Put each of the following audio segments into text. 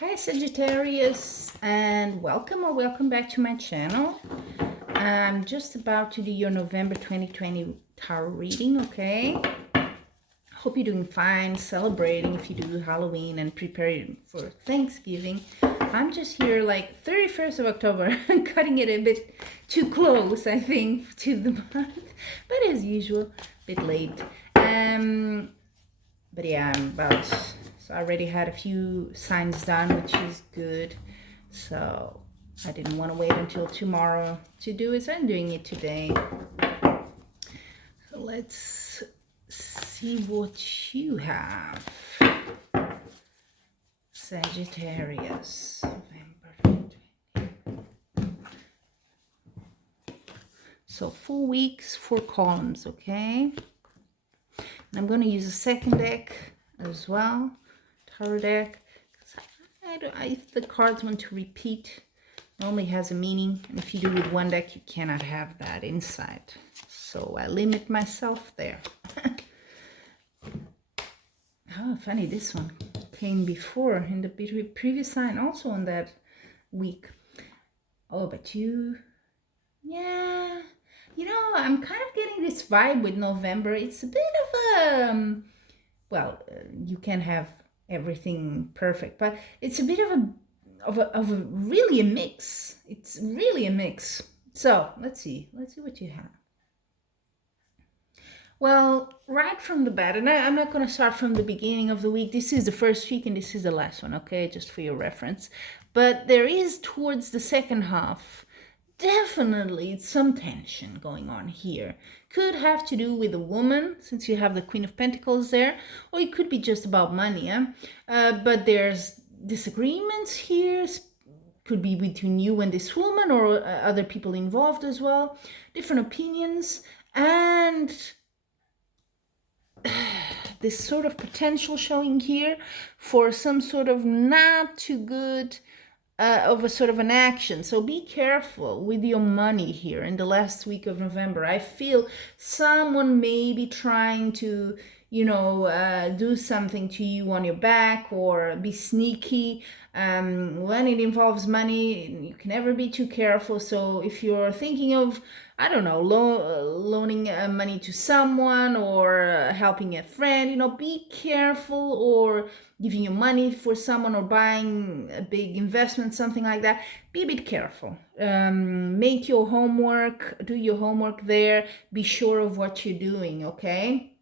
Hi Sagittarius, and welcome back to my channel. I'm just about to do your November 2020 tarot reading, okay? Hope you're doing fine, celebrating if you do Halloween and preparing for Thanksgiving. I'm just here like 31st of October, cutting it a bit too close, I think, to the month, but as usual, a bit late. But yeah, so I already had a few signs done, which is good. So I didn't want to wait until tomorrow to do it, so I'm doing it today. So let's see what you have. Sagittarius, November. So 4 weeks, 4 columns, okay? And I'm going to use a second deck as well, tarot deck. If the cards want to repeat, normally has a meaning, and if you do with one deck, you cannot have that inside. So I limit myself there. Oh, funny, this one came before in the previous sign, also on that week. Oh, but yeah, I'm kind of getting this vibe with November. It's a bit of a, well, you can have everything perfect, but it's a bit of a really a mix. It's really a mix. So let's see what you have. Well, right from the bat, and I'm not going to start from the beginning of the week. This is the first week and this is the last one, okay, just for your reference. But there is, towards the second half, definitely some tension going on here. Could have to do with a woman, since you have the Queen of Pentacles there, or it could be just about money. But there's disagreements here, could be between you and this woman, or other people involved as well, different opinions, and this sort of potential showing here for some sort of not too good of a sort of an action. So be careful with your money here in the last week of November. I feel someone may be trying to, do something to you on your back or be sneaky. When it involves money, you can never be too careful. So if you're thinking of, I don't know, loaning money to someone or helping a friend, be careful, or giving you money for someone or buying a big investment, something like that. Be a bit careful. Make your homework, do your homework there. Be sure of what you're doing, okay?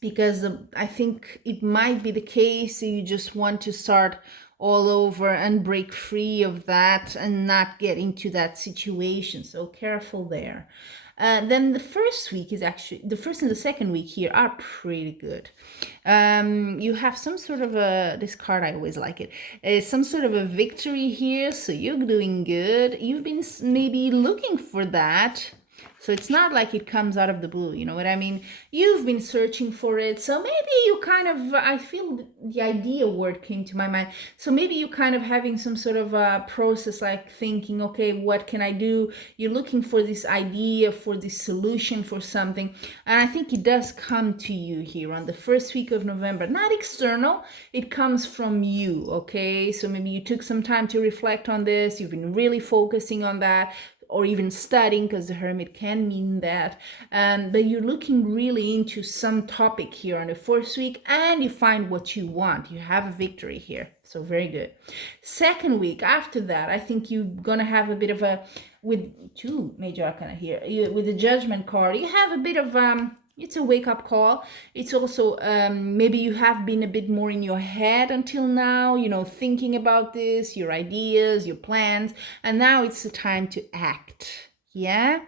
Because I think it might be the case that you just want to start all over and break free of that and not get into that situation. So careful there. Then the first week is actually, the first and the second week here are pretty good. You have some sort of this card, I always like it, some sort of a victory here. So you're doing good. You've been maybe looking for that. So it's not like it comes out of the blue, you know what I mean? You've been searching for it. So maybe you kind of, I feel the idea word came to my mind. So maybe you kind of having some sort of a process, like thinking, okay, what can I do? You're looking for this idea, for this solution for something. And I think it does come to you here on the first week of November. Not external, it comes from you, okay? So maybe you took some time to reflect on this. You've been really focusing on that, or even studying, because the Hermit can mean that. But you're looking really into some topic here on the first week, and you find what you want. You have a victory here. So very good. Second week, after that, I think you're going to have a bit of a, with two major arcana here, with the Judgment card, you have a bit of, it's a wake-up call. It's also maybe you have been a bit more in your head until now, thinking about this, your ideas, your plans, and now it's the time to act. Yeah,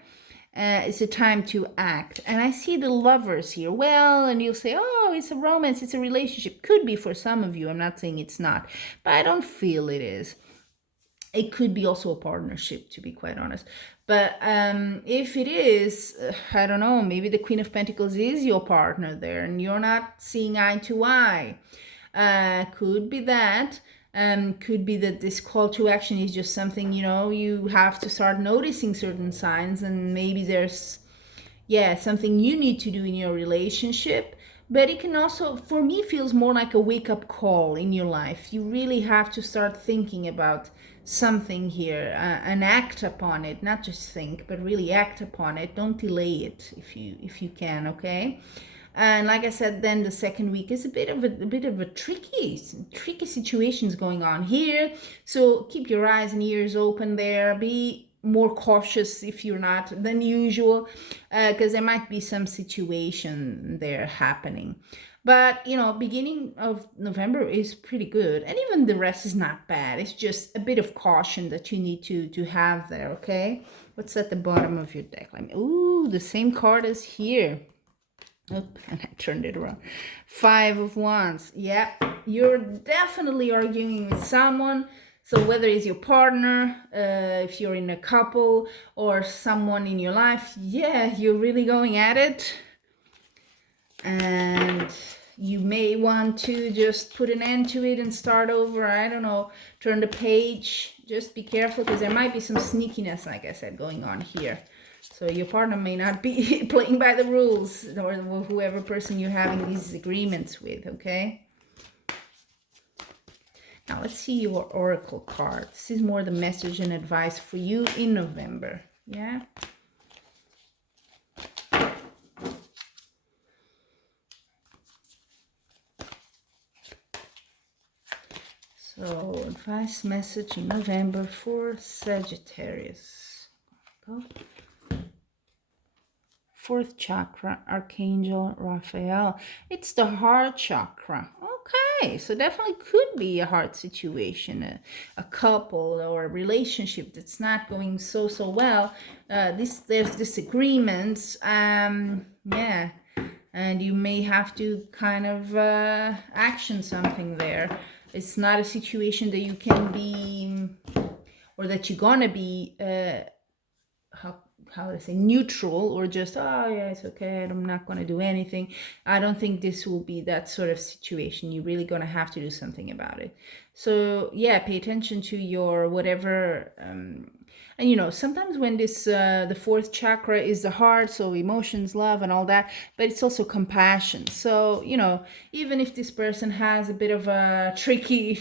it's a time to act. And I see the Lovers here. Well, and you'll say, oh, it's a romance, it's a relationship. Could be for some of you. I'm not saying it's not, but I don't feel it is. It could be also a partnership, to be quite honest. But if it is, I don't know, maybe the Queen of Pentacles is your partner there and you're not seeing eye to eye. Could be that. Could be that this call to action is just something, you have to start noticing certain signs, and maybe there's, something you need to do in your relationship. but it can also, for me, feels more like a wake-up call in your life. You really have to start thinking about something here, and act upon it. Not just think, but really act upon it. Don't delay it if you can, okay? And like I said, then the second week is a bit of a tricky situations going on here. So keep your eyes and ears open there. Be more cautious if you're not than usual, because there might be some situation there happening. But beginning of November is pretty good, and even the rest is not bad. It's just a bit of caution that you need to have there. Okay, what's at the bottom of your deck? Ooh, the same card as here. Oh, and I turned it around. 5 of Wands. Yeah, you're definitely arguing with someone. So whether it's your partner, if you're in a couple, or someone in your life, yeah, you're really going at it. And you may want to just put an end to it and start over. I don't know, turn the page. Just be careful, because there might be some sneakiness, like I said, going on here. So your partner may not be playing by the rules, or whoever person you're having these agreements with, okay? Now let's see your oracle card. This is more the message and advice for you in November, yeah? So advice message in November for Sagittarius. Go. Fourth chakra, Archangel Raphael. It's the heart chakra. Okay, so definitely could be a heart situation, a couple or a relationship that's not going so well. There's disagreements. Yeah, and you may have to kind of action something there. It's not a situation that you can be, or that you're gonna be. How to say, neutral, or just, oh yeah, it's okay, I'm not going to do anything. I don't think this will be that sort of situation. You're really going to have to do something about it. So yeah, pay attention to your whatever. And sometimes when this the fourth chakra is the heart, so emotions, love, and all that, but it's also compassion. So even if this person has a bit of a tricky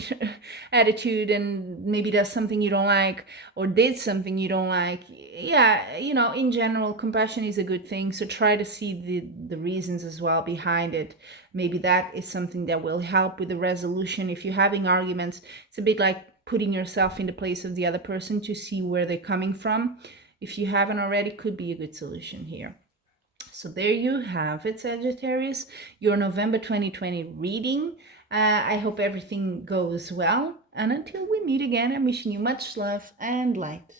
attitude, and maybe does something you don't like, or did something you don't like, yeah, in general, compassion is a good thing. So try to see the reasons as well behind it. Maybe that is something that will help with the resolution. If you're having arguments, it's a bit like putting yourself in the place of the other person to see where they're coming from. If you haven't already, could be a good solution here. So there you have it, Sagittarius, your November 2020 reading. I hope everything goes well. And until we meet again, I'm wishing you much love and light.